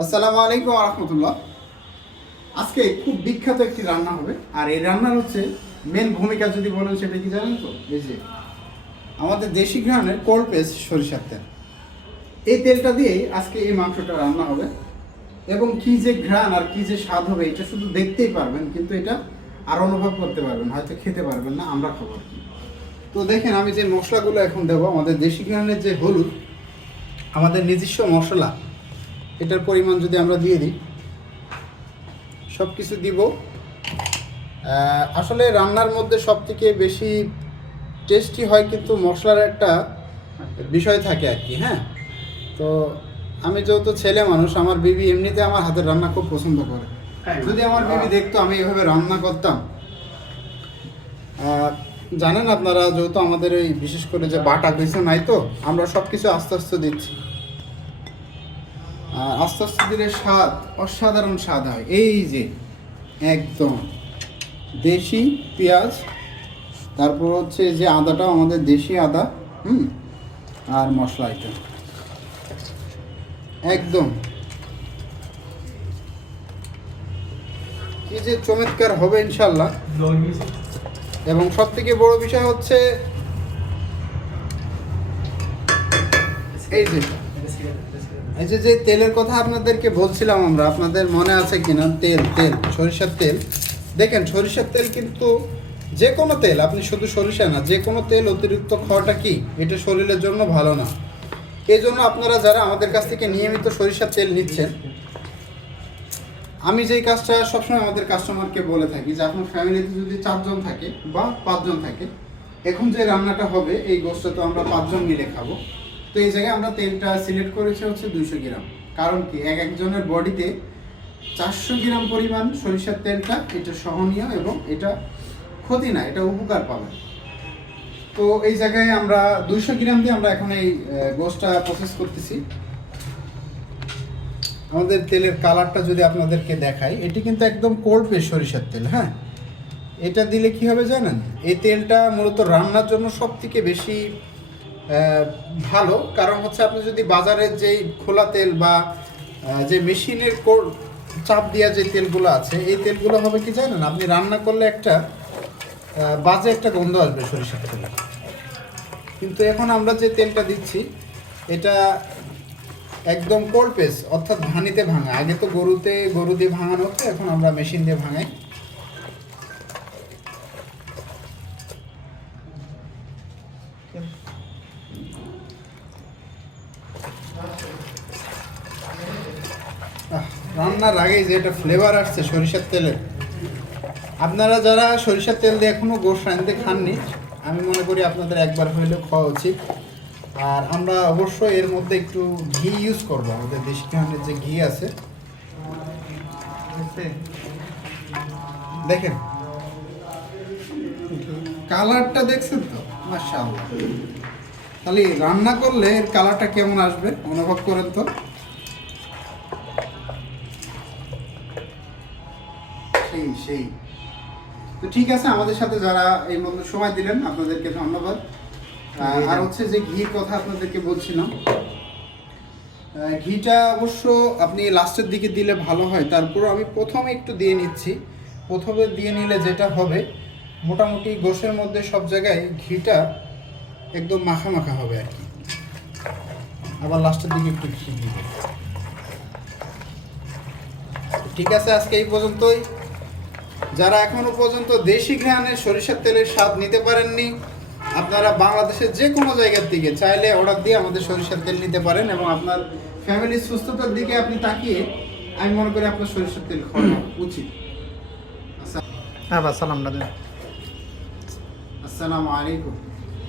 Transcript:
আসসালামু আলাইকুম রহমতুল্লাহ আজকে খুব বিখ্যাত একটি রান্না হবে। আর এই রান্নার হচ্ছে মেন ভূমিকা যদি বলেন সেটা কি জানেন তো? এই যে, আমাদের দেশি ঘ্রাণের কোল্ড পেস্ট সরিষার তেল। এই তেলটা দিয়েই আজকে এই মাংসটা রান্না হবে। এবং কি যে ঘ্রাণ আর কি যে স্বাদ হবে, এটা শুধু দেখতেই পারবেন, কিন্তু এটা আর অনুভব করতে পারবেন, হয়তো খেতে পারবেন না, আমরা খাব তো দেখেন, আমি যে মশলাগুলো এখন দেবো, আমাদের দেশি ঘ্রাণের যে হলুদ, আমাদের নিজস্ব মশলা এটার পরিমাণ যদি আমরা দিয়ে দিই সব কিছু দিব আসলে রান্নার মধ্যে সব থেকে বেশি টেস্টি হয় কিন্তু মশলার একটা বিষয় থাকে আর কি হ্যাঁ? তো আমি যেহেতু ছেলে মানুষ আমার বিবি এমনিতে আমার হাতের রান্না খুব পছন্দ করে। যদি আমার বিবি দেখতো আমি এভাবে রান্না করতাম। জানেন আপনারা যেহেতু আমাদের এই বিশেষ করে যে বাটা কিছু নাই তো আমরা সব কিছু আস্তে আস্তে দিচ্ছি। আর আস্তে আস্তে দিলে স্বাদ, অসাধারণ স্বাদ হয়। এই যে, একদম। দেশি পেঁয়াজ, তারপর হচ্ছে যে আদাটাও আমাদের দেশি আদা, হুম? আর মশলা এটা একদম। কি যে চমৎকার হবে ইনশাল্লাহ এবং সব থেকে বড় বিষয় হচ্ছে, এই যে এই যে যে তেলের কথা আপনাদেরকে বলছিলাম আমরা, আপনাদের মনে আছে কিনা? তেল তেল, সরিষার তেল। দেখেন, সরিষার তেল কিন্তু যে কোনো তেল, আপনি শুধু সরিষা না, যে কোনো তেল অতিরিক্ত খাওয়াটা কি? এটা শরীরের জন্য ভালো না। এই জন্য আপনারা যারা আমাদের কাছ থেকে নিয়মিত সরিষার তেল নিচ্ছেন, আমি যেই কাজটা সবসময় আমাদের কাস্টমারকে বলে থাকি, যে আপনার ফ্যামিলিতে যদি চারজন থাকে বা পাঁচজন থাকে, এখন যে রান্নাটা হবে, এই গোষ্ঠটা আমরা পাঁচজন মিলে খাব। তো এই জায়গায় আমরা তেলটা সিলেক্ট করেছি হচ্ছে দুইশো গ্রাম। কারণ কি? এক একজনের বডিতে চারশো গ্রাম পরিমাণ সরিষার তেলটা এটা সহনীয় এবং এটা ক্ষতি না, এটা উপকার পাবে। তো এই জায়গায় আমরা দুইশো গ্রাম দিয়ে আমরা এখন এই গোষ্ঠটা প্রসেস করতেছি। আমাদের তেলের কালারটা যদি আপনাদেরকে দেখাই, এটি কিন্তু একদম কোল্ড পেস্ট সরিষার তেল হ্যাঁ? এটা দিলে কি হবে জানেন? এই তেলটা মূলত রান্নার জন্য সব থেকে বেশি ভালো। কারণ হচ্ছে আপনি যদি বাজারের যেই খোলা তেল বা যে মেশিনের চাপ দেওয়া যে তেলগুলো আছে, এই তেলগুলো হবে কি জানেন? আপনি রান্না করলে একটা বাজে একটা গন্ধ আসবে সরিষার তেলে। কিন্তু এখন আমরা যে তেলটা দিচ্ছি, এটা একদম কোল্ড পেস্ট অর্থাৎ ভানিতে ভাঙা। আগে তো গরুতে, গরু দিয়ে ভাঙানো হতো, এখন আমরা মেশিন দিয়ে ভাঙাই। রান্নার আগেই যে একটা ফ্লেভার আসছে সরিষার তেলের আপনারা যারা সরিষার তেল দিয়ে এখনও গোশ রাঁধতে খাননি, আমি মনে করি আপনাদের একবার হইলেও খাওয়া উচিত। আর আমরা অবশ্যই এর মধ্যে একটু ঘি ইউজ করব, আমাদের দেশি খানের যে ঘি আছে। দেখেন। কালারটা দেখছেন তো? মাশাআল্লাহ। তাহলে রান্না করলে এর কালারটা কেমন আসবে? অনুভব করেন তো। সেই। তো ঠিক আছে আমাদের সাথে যারা এই মতো সময় দিলেন আপনাদেরকে ধন্যবাদ। আর হচ্ছে যে ঘির কথা আপনাদেরকে বলছিলাম ঘিটা অবশ্য আপনি লাস্টের দিকে দিলে ভালো হয় তারপর আমি প্রথমে একটু দিয়ে নিচ্ছি। প্রথমে দিয়ে নিলে যেটা হবে মোটামুটি গোশের মধ্যে সব জায়গায় ঘিটা একদম মাখা মাখা হবে আর কি। আবার লাস্টের দিকে একটু ঘি দিবে। ঠিক আছে আজকে এই পর্যন্তই। যারা এখনও পর্যন্ত দেশি ঘ্রাণের সরিষার তেলের স্বাদ নিতে পারেননি আপনারা বাংলাদেশের যে কোনো জায়গার দিকে চাইলে অর্ডার দিয়ে আমাদের সরিষার তেল নিতে পারেন এবং আপনার ফ্যামিলির সুস্থতার দিকে আপনি তাকিয়ে আমি মনে করি আপনার সরিষার তেল খাওয়া উচিত। আচ্ছা। হ্যাঁ বা সালাম আসসালামু আলাইকুম।